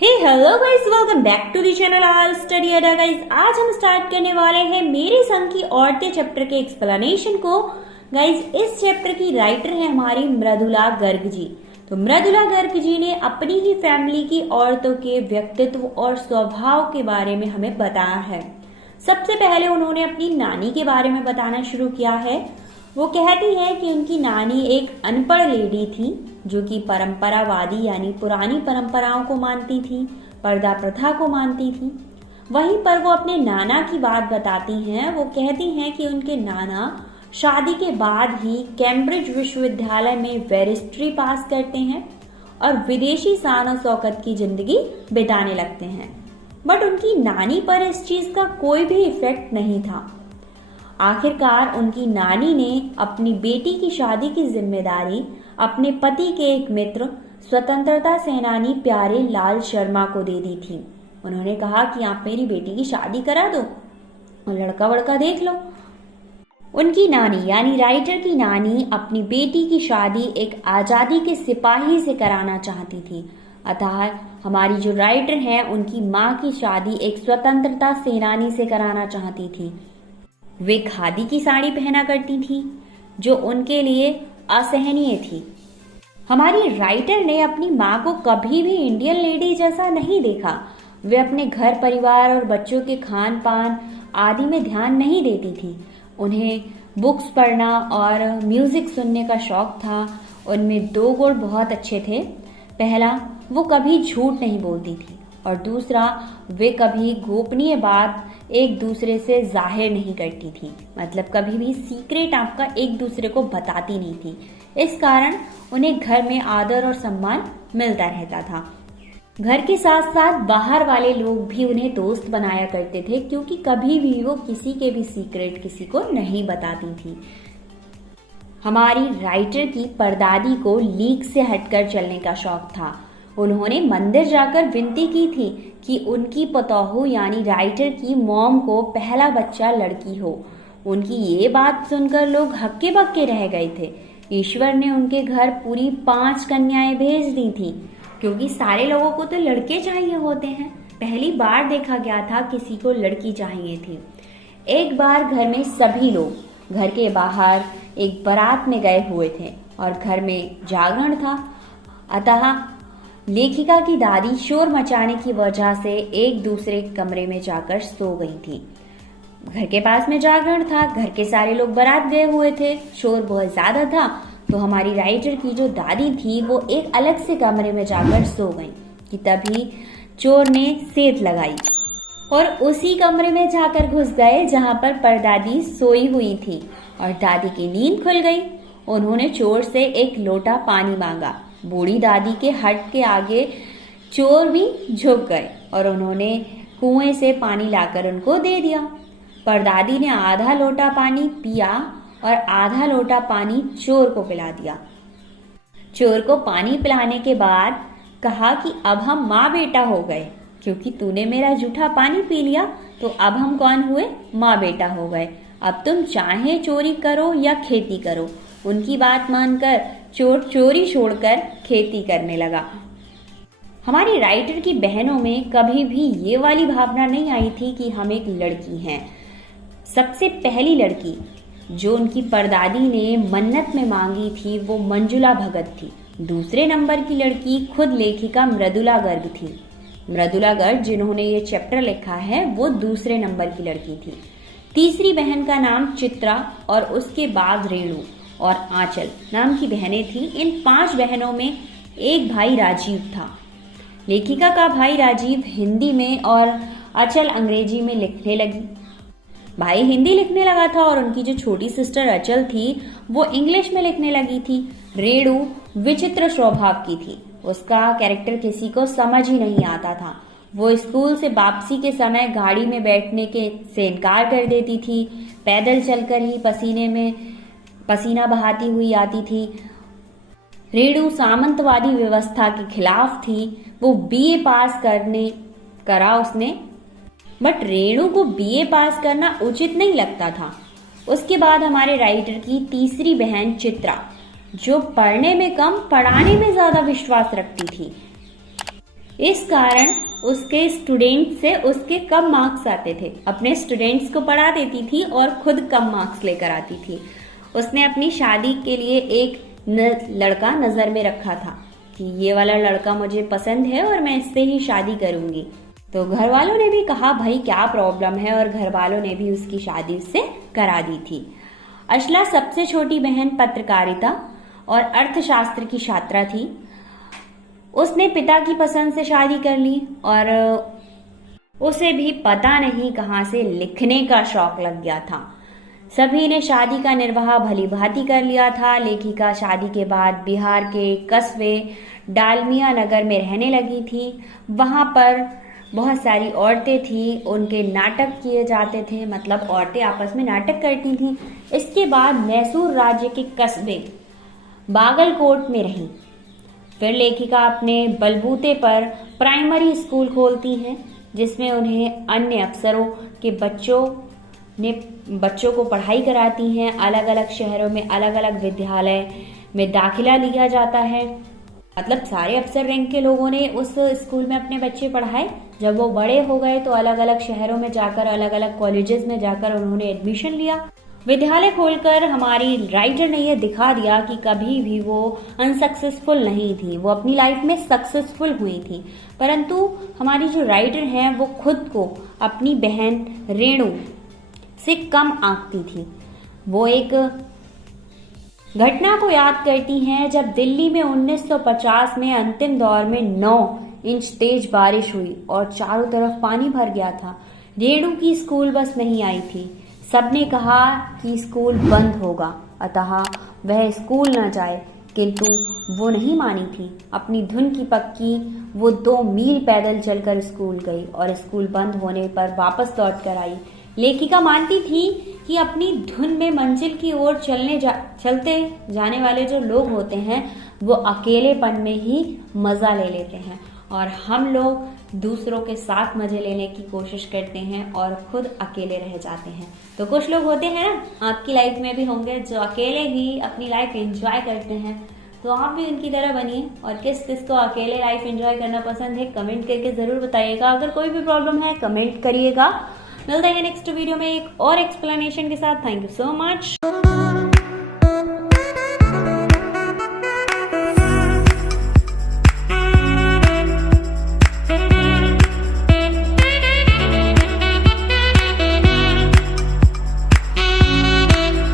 Hey hello guys, welcome back to the channel all study adda. Guys, आज हम start करने वाले हैं मेरे संग की औरतें चैप्टर के एक्सप्लेनेशन को। गाइस, इस चैप्टर की राइटर है हमारी मृदुला गर्ग जी। तो मृदुला गर्ग जी ने अपनी ही फैमिली की औरतों के व्यक्तित्व और स्वभाव के बारे में हमें बताया है। सबसे पहले उन्होंने अपनी नानी के बारे में बताना शुरू किया है। वो कहती है कि उनकी नानी एक अनपढ़ लेडी थी जो कि परंपरावादी यानी पुरानी परंपराओं को मानती थी, पर्दा प्रथा को मानती थी। वहीं पर वो अपने नाना की बात बताती हैं। वो कहती हैं कि उनके नाना शादी के बाद ही कैम्ब्रिज विश्वविद्यालय में बैरिस्ट्री पास करते हैं और विदेशी शान शौकत की जिंदगी बिताने लगते हैं। बट उनकी नानी पर इस चीज का कोई भी इफेक्ट नहीं था। आखिरकार उनकी नानी ने अपनी बेटी की शादी की जिम्मेदारी अपने पति के एक मित्र स्वतंत्रता सेनानी प्यारे लाल शर्मा को दे दी थी। उन्होंने कहा कि आप मेरी बेटी की शादी करा दो और लड़का वड़का देख लो। उनकी नानी यानी राइटर की नानी अपनी बेटी की शादी एक आजादी के सिपाही से कराना चाहती थी। अतः हमारी जो राइटर है उनकी माँ की शादी एक स्वतंत्रता सेनानी से कराना चाहती थी। वे खादी की साड़ी पहना करती थी जो उनके लिए असहनीय थी। हमारी राइटर ने अपनी माँ को कभी भी इंडियन लेडी जैसा नहीं देखा। वे अपने घर परिवार और बच्चों के खान पान आदि में ध्यान नहीं देती थी। उन्हें बुक्स पढ़ना और म्यूजिक सुनने का शौक था। उनमें दो गुण बहुत अच्छे थे। पहला, वो कभी झूठ नहीं बोलती थी और दूसरा, वे कभी गोपनीय बात एक दूसरे से जाहिर नहीं करती थी। मतलब कभी भी सीक्रेट आपका एक दूसरे को बताती नहीं थी। इस कारण उन्हें घर में आदर और सम्मान मिलता रहता था। घर के साथ साथ बाहर वाले लोग भी उन्हें दोस्त बनाया करते थे क्योंकि कभी भी वो किसी के भी सीक्रेट किसी को नहीं बताती थी। हमारी राइटर की परदादी को लीक से हटकर चलने का शौक था। उन्होंने मंदिर जाकर विनती की थी कि उनकी पतोहू यानी राइटर की मॉम को पहला बच्चा लड़की हो। उनकी ये बात सुनकर लोग हक्के बक्के रह गए थे। ईश्वर ने उनके घर पूरी 5 कन्याएं भेज दी थी क्योंकि सारे लोगों को तो लड़के चाहिए होते हैं। पहली बार देखा गया था किसी को लड़की चाहिए थी। एक बार घर में सभी लोग घर के बाहर एक बारात में गए हुए थे और घर में जागरण था। अतः लेखिका की दादी शोर मचाने की वजह से एक दूसरे कमरे में जाकर सो गई थी। घर के पास में जागरण था, घर के सारे लोग बारात गए हुए थे, शोर बहुत ज्यादा था। तो हमारी राइटर की जो दादी थी वो एक अलग से कमरे में जाकर सो गई कि तभी चोर ने सेंध लगाई और उसी कमरे में जाकर घुस गए जहां पर परदादी सोई हुई थी और दादी की नींद खुल गई। उन्होंने चोर से एक लोटा पानी मांगा। बूढ़ी दादी के हट के आगे चोर भी झुक गए और उन्होंने कुएं से पानी लाकर उनको दे दिया। परदादी ने आधा लोटा पानी पिया और आधा लोटा पानी चोर को पिला दिया। चोर को पानी पिलाने के बाद कहा कि अब हम माँ बेटा हो गए क्योंकि तूने मेरा जूठा पानी पी लिया, तो अब हम कौन हुए? माँ बेटा हो गए। अब तुम चाहे चोरी करो या खेती करो। उनकी बात मानकर चोर चोरी छोड़कर खेती करने लगा। हमारी राइटर की बहनों में कभी भी ये वाली भावना नहीं आई थी कि हम एक लड़की हैं। सबसे पहली लड़की जो उनकी परदादी ने मन्नत में मांगी थी वो मंजुला भगत थी। दूसरे नंबर की लड़की खुद लेखिका मृदुला गर्ग थी। मृदुला गर्ग जिन्होंने ये चैप्टर लिखा है वो दूसरे नंबर की लड़की थी। तीसरी बहन का नाम चित्रा और उसके बाद रेणु और आंचल नाम की बहनें थी। इन 5 बहनों में एक भाई राजीव था। लेखिका का भाई राजीव हिंदी में और अचल अंग्रेजी में लिखने लगी। भाई हिंदी लिखने लगा था और उनकी जो छोटी सिस्टर अचल थी वो इंग्लिश में लिखने लगी थी। रेणु विचित्र स्वभाव की थी। उसका कैरेक्टर किसी को समझ ही नहीं आता था। वो स्कूल से वापसी के समय गाड़ी में बैठने के से इनकार कर देती थी। पैदल चलकर ही पसीना बहाती हुई आती थी। रेणु सामंतवादी व्यवस्था के खिलाफ थी। वो बीए पास करा उसने, बट रेणु को बीए पास करना उचित नहीं लगता था। उसके बाद हमारे राइटर की तीसरी बहन चित्रा जो पढ़ने में कम पढ़ाने में ज्यादा विश्वास रखती थी। इस कारण उसके स्टूडेंट से उसके कम मार्क्स आते थे। अपने स्टूडेंट्स को पढ़ा देती थी और खुद कम मार्क्स लेकर आती थी। उसने अपनी शादी के लिए एक लड़का नजर में रखा था कि ये वाला लड़का मुझे पसंद है और मैं इससे ही शादी करूंगी। तो घर वालों ने भी कहा भाई क्या प्रॉब्लम है, और घर वालों ने भी उसकी शादी उससे करा दी थी। अशला सबसे छोटी बहन पत्रकारिता और अर्थशास्त्र की छात्रा थी। उसने पिता की पसंद से शादी कर ली और उसे भी पता नहीं कहां से लिखने का शौक लग गया था। सभी ने शादी का निर्वाह भली भांति कर लिया था। लेखिका शादी के बाद बिहार के कस्बे डालमिया नगर में रहने लगी थी। वहां पर बहुत सारी औरतें थी, उनके नाटक किए जाते थे, मतलब औरतें आपस में नाटक करती थीं। इसके बाद मैसूर राज्य के कस्बे बागलकोट में रहीं। फिर लेखिका अपने बलबूते पर प्राइमरी स्कूल खोलती हैं, जिसमें उन्हें अन्य अफसरों के बच्चों को पढ़ाई कराती हैं। अलग अलग शहरों में अलग अलग विद्यालय में दाखिला लिया जाता है। मतलब सारे अफसर रैंक के लोगों ने उस स्कूल में अपने बच्चे पढ़ाए। जब वो बड़े हो गए तो अलग अलग शहरों में जाकर, अलग अलग कॉलेजेस में जाकर उन्होंने एडमिशन लिया। विद्यालय खोलकर हमारी राइटर ने यह दिखा दिया कि कभी भी वो अनसक्सेसफुल नहीं थी, वो अपनी लाइफ में सक्सेसफुल हुई थी। परंतु हमारी जो राइटर है वो खुद को अपनी बहन रेणु से कम आंकती थी। वो एक घटना को याद करती हैं जब दिल्ली में 1950 में अंतिम दौर में 9 इंच तेज बारिश हुई और चारों तरफ पानी भर गया था। रेणु की स्कूल बस नहीं आई थी। सबने कहा कि स्कूल बंद होगा, अतः वह स्कूल न जाए, किंतु वो नहीं मानी थी। अपनी धुन की पक्की वो 2 मील पैदल चलकर स्कूल गई और स्कूल बंद होने पर वापस लौट कर आई। लेखिका मानती थी कि अपनी धुन में मंजिल की ओर चलते जाने वाले जो लोग होते हैं वो अकेलेपन में ही मजा ले लेते हैं, और हम लोग दूसरों के साथ मजे लेने की कोशिश करते हैं और खुद अकेले रह जाते हैं। तो कुछ लोग होते हैं ना, आपकी लाइफ में भी होंगे, जो अकेले ही अपनी लाइफ एंजॉय करते हैं। तो आप भी उनकी तरह बनिए। और किस किस को अकेले लाइफ एंजॉय करना पसंद है कमेंट करके जरूर बताइएगा। अगर कोई भी प्रॉब्लम है कमेंट करिएगा। मिलते हैं नेक्स्ट वीडियो में एक और एक्सप्लेनेशन के साथ। Thank you so much.